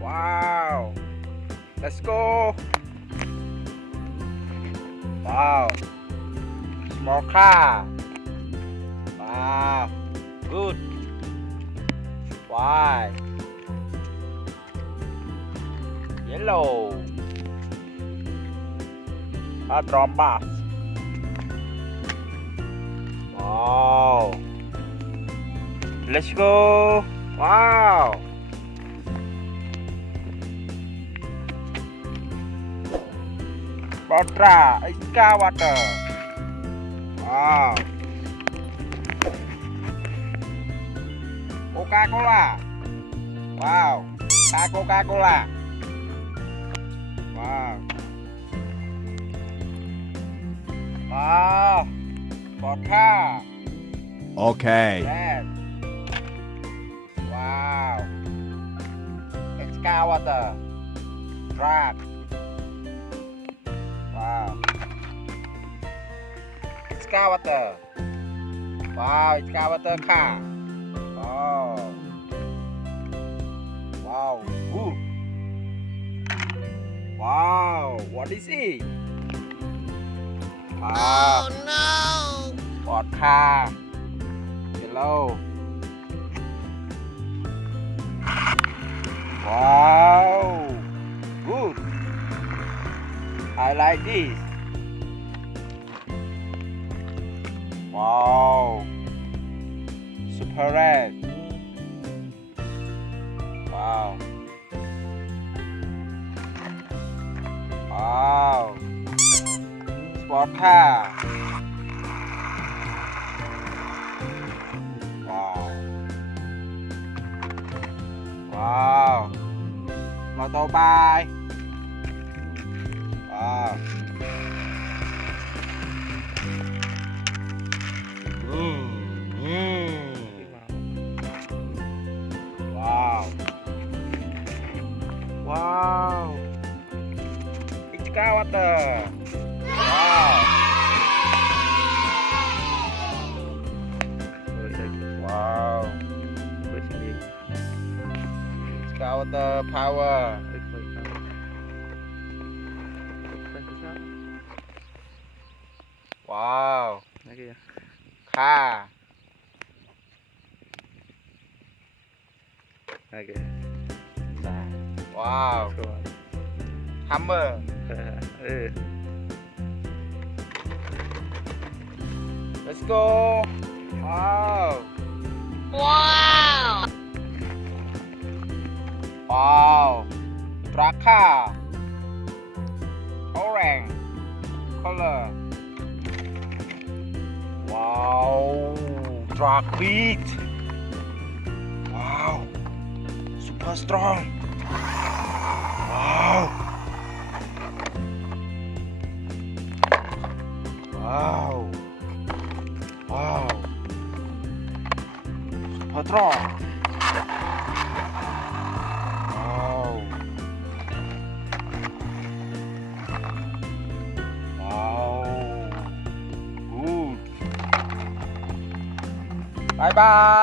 Wow. Let's go. Wow. Small car. Wow. Good. White. Yellow. A drum bass. Wow. Let's go. Wow. Potra excavator. Wow. Coca-Cola. Wow. Coca-Cola. Wow. Wow. Vodka. Okay. Yes. Wow. Excavator. Truck. Wow. Excavator. Wow, excavator car. Oh. Wow, good. Wow, what is it? Wow. Oh no! Ford car. Yellow. Wow. Good. I like this. Wow. Super red. Wow. Wow. Sport car. Wow. Wow. Motorbike. Wow. Wow. Wow. Excavator. Wow. Wow. Excavator power. Wow. Car. Wow. Hammer. Let's go. Wow. Wow! Wow. Preak. Orange color. Wow. Truck big. Wow. Super strong. Wow. Wow. Wow. Super strong. Wow. Wow. Good. Bye bye.